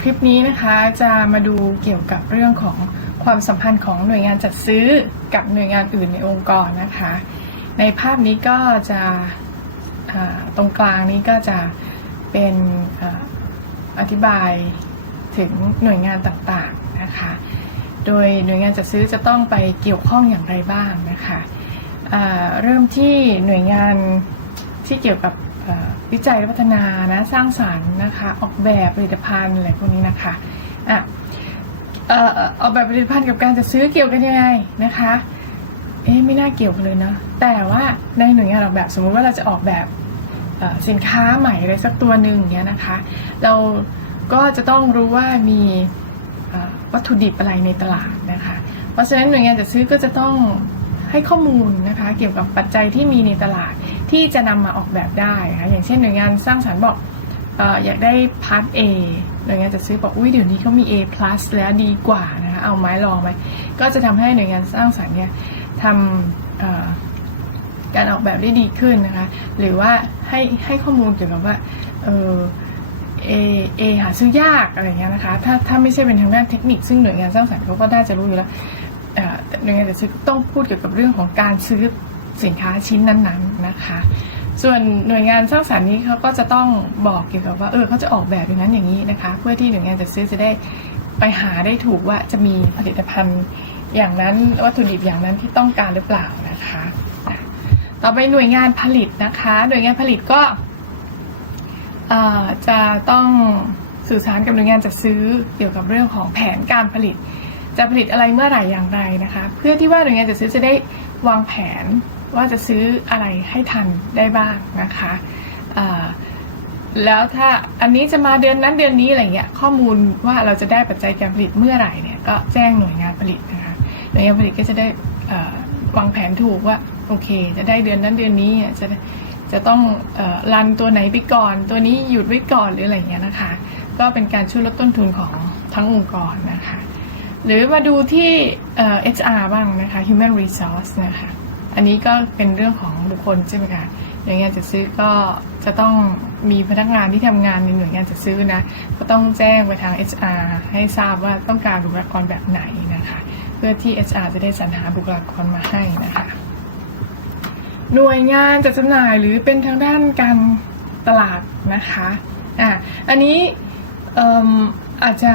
คลิปนี้นะคะจะมาดูเกี่ยวกับเรื่องของความสัมพันธ์ของหน่วยงานจัดซื้อกับหน่วยงานอื่นในองค์กรนะคะ ในภาพนี้ก็จะตรงกลางนี้ก็จะเป็นออธิบายถึงหน่วยงานต่างๆนะคะ โดยหน่วยงานจัดซื้อจะต้องไปเกี่ยวข้องอย่างไรบ้างนะคะอ่าเริ่มที่หน่วยงาน ที่เกี่ยวกับวิจัยและพัฒนานะสร้างสารรค์นะคะ ออกแบบผลิตภัณฑ์อะไรพวกนี้นะคะอะเอ่อออกแบบผลิตภัณฑ์กับการจัดซื้อเกี่ยวกันยังไงนะคะ เอ๊ไม่น่าเกี่ยวกันเลยเนาะแต่ว่าในหน่วยงานออกแบบสมมุติว่าเราจะออกแบบสินค้าใหม่อะไรสักตัวหนึ่งอย่างเงี้ยนะคะ เราก็จะต้องรู้ว่ามีวัตถุดิบอะไรในตลาดนะคะ เพราะฉะนั้นหน่วยงานจัดซื้อก็จะต้อง ให้ข้อมูลนะคะ เกี่ยวกับปัจจัยที่มีในตลาดที่จะนำมาออกแบบได้ค่ะอย่างเช่นหน่วยงานสร้างสรรค์บอกออยากได้พาร์ท A หน่วยงานจัดซื้อบอกอุ้ยเดี๋ยวนี้เขามี A plus แล้วดีกว่านะคะเอาไม้ลองไปก็จะทำให้หน่วยงานสร้างสรรค์เนี่ยทำการออกแบบได้ดีขึ้นนะคะหรือว่าให้ให้ข้อมูลเกี่ยวกับว่าเออเอเอหาซื้อยากอะไรเงี้ยนะคะถ้าถ้าไม่ใช่เป็นทางด้านเทคนิคซึ่งหน่วยงานสร้างสรรค์เขาก็น่าจะรู้อยู่แล้ว หน่วยงานจะซื้อต้องพูดเกี่ยวกับเรื่องของการซื้อสินค้าชิ้นนั้นๆนะคะ ส่วนหน่วยงานสร้างสรรค์นี้เขาก็จะต้องบอกเกี่ยวกับว่าเออเขาจะออกแบบอย่างนั้นอย่างนี้นะคะ เพื่อที่หน่วยงานจะซื้อจะได้ไปหาได้ถูกว่าจะมีผลิตภัณฑ์อย่างนั้นวัตถุดิบอย่างนั้นที่ต้องการหรือเปล่านะคะ ต่อไปหน่วยงานผลิตนะคะ หน่วยงานผลิตก็จะต้องสื่อสารกับหน่วยงานจัดซื้อเกี่ยวกับเรื่องของแผนการผลิต จะผลิตอะไรเมื่อไหร่อย่างไรนะคะ เพื่อที่ว่าหน่วยงานจัดซื้อจะได้วางแผนว่าจะซื้ออะไรให้ทันได้บ้างนะคะแล้วถ้าอันนี้จะมาเดือนนั้นเดือนนี้อะไรเงี้ยข้อมูลว่าเราจะได้ปัจจัยการผลิตเมื่อไหร่เนี่ยก็แจ้งหน่วยงานผลิตนะคะหน่วยงานผลิตก็จะได้วางแผนถูกว่าโอเค จะได้เดือนนั้นเดือนนี้จะจะต้องรันตัวไหนไปก่อน ตัวนี้หยุดไว้ก่อนหรืออะไรเงี้ยนะคะ ก็เป็นการช่วยลดต้นทุนของทั้งองค์กรนะคะ หรือมาดูที่เอ่อ HR บ้างนะคะ Human Resource นะคะ อันนี้ก็เป็นเรื่องของบุคคลใช่ไหมคะหน่วยงานจัดซื้อก็จะต้องมีพนักงานที่ทำงานในหน่วยงานจัดซื้อนะก็ต้องแจ้งไปทาง HR ให้ทราบว่าต้องการบุคลากรแบบไหนนะคะ เพื่อที่ HR จะได้สรรหาบุคลากรมาให้นะคะหน่วยงานจัดจำหน่ายหรือเป็นทางด้านการตลาดนะคะอะอันนี้เอิ่มอาจจะ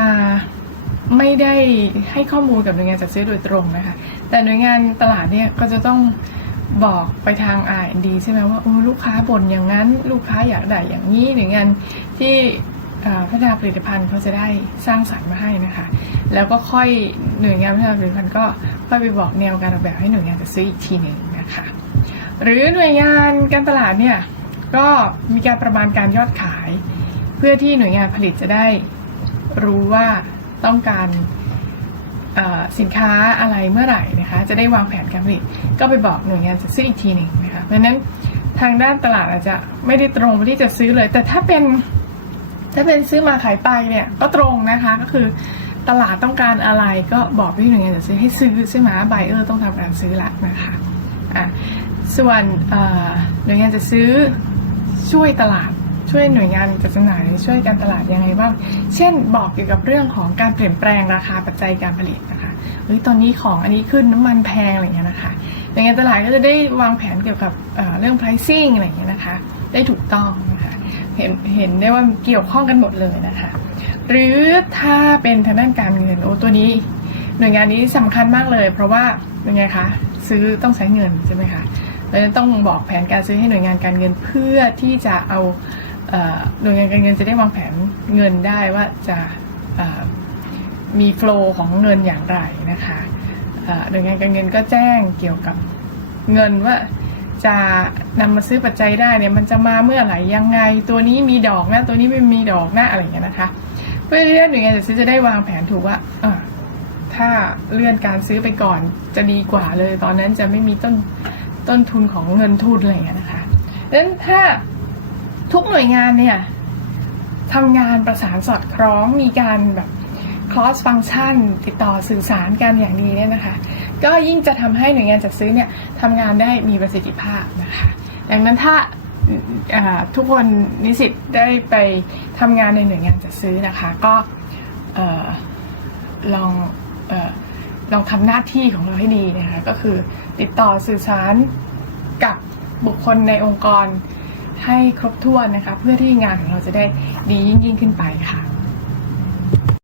ไม่ได้ให้ข้อมูลกับหน่วยงานจัดซื้อโดยตรงนะคะ แต่หน่วยงานตลาดเนี่ยก็จะต้องบอกไปทาง R&D ใช่ไหมว่าโอ้ลูกค้าบ่นอย่างนั้น ลูกค้าอยากได้อย่างนี้หน่วยงานที่พัฒนาผลิตภัณฑ์เขาจะได้สร้างสรรค์มาให้นะคะ แล้วก็ค่อยหน่วยงานพัฒนาผลิตภัณฑ์ก็ค่อยไปบอกแนวการออกแบบให้หน่วยงานจัดซื้ออีกทีหนึ่งนะคะ หรือหน่วยงานการตลาดเนี่ยก็มีการประมาณการยอดขาย เพื่อที่หน่วยงานผลิตจะได้รู้ว่า ต้องการสินค้าอะไรเมื่อไหร่นะคะ จะได้วางแผนการผลิตก็ไปบอกหน่วยงานจะซื้ออีกทีหนึ่งนะคะเพราะนั้นทางด้านตลาดอาจจะไม่ได้ตรงไปที่จะซื้อเลย แต่ถ้าเป็นถ้าเป็นซื้อมาขายไปเนี่ยก็ตรงนะคะก็คือตลาดต้องการอะไรก็บอกไปที่หน่วยงานจะซื้อให้ซื้อใช่ไหมไบเออร์ต้องทำการซื้อละนะคะอะส่วนหน่วยงานจะซื้อช่วยตลาด ช่วยหน่วยงานจัดจำหน่ายหรือช่วยการตลาดยังไงบ้าง เช่นบอกเกี่ยวกับเรื่องของการเปลี่ยนแปลงราคาปัจจัยการผลิตนะคะเฮ้ยตอนนี้ของอันนี้ขึ้นน้ำมันแพงอะไรเงี้ยนะคะหน่วยงานตลาดก็จะได้วางแผนเกี่ยวกับเรื่อง pricing อะไรเงี้ยนะคะ ได้ถูกต้องนะคะเห็นเห็นได้ว่าเกี่ยวข้องกันหมดเลยนะคะ หรือถ้าเป็นทางด้านการเงินโอ้ตัวนี้ หน่วยงานนี้สำคัญมากเลย เพราะว่าเป็นไงคะซื้อต้องใช้เงินใช่ไหมคะแล้วต้องบอกแผนการซื้อให้หน่วยงานการเงินเพื่อที่จะเอา หน่วยงานการเงินจะได้วางแผนเงินได้ว่าจะมีโฟลของเงินอย่างไรนะคะหน่วยงานการเงินก็แจ้งเกี่ยวกับเงินว่าจะนำมาซื้อปัจจัยได้เนี่ยมันจะมาเมื่อไหร่ยังไง ตัวนี้มีดอกนะตัวนี้ไม่มีดอกนะอะไรอย่างเงี้ยนะคะเพื่อที่หน่วยงานจัดซื้อจะได้วางแผนถูกว่าถ้าเลื่อนการซื้อไปก่อนจะดีกว่าเลย ตอนนั้นจะไม่มีต้นต้นทุนของเงินทุนอะไรอย่างเงี้ยนะคะดังนั้นถ้า ทุกหน่วยงานเนี่ยทำงานประสานสอดคล้องมีการแบบ cross function ติดต่อสื่อสารกันอย่างดีเนี่ยนะคะ ก็ยิ่งจะทำให้หน่วยงานจัดซื้อเนี่ยทำงานได้มีประสิทธิภาพนะคะ ดังนั้นถ้าทุกคนนิสิตได้ไปทำงานในหน่วยงานจัดซื้อนะคะ ก็ลองออลองทำหน้าที่ของเราให้ดีนะคะ ก็คือติดต่อสื่อสารกับบุคคลในองค์กร ให้ครบถ้วนนะคะ เพื่อที่งานของเราจะได้ดียิ่งยิ่งขึ้นไปค่ะ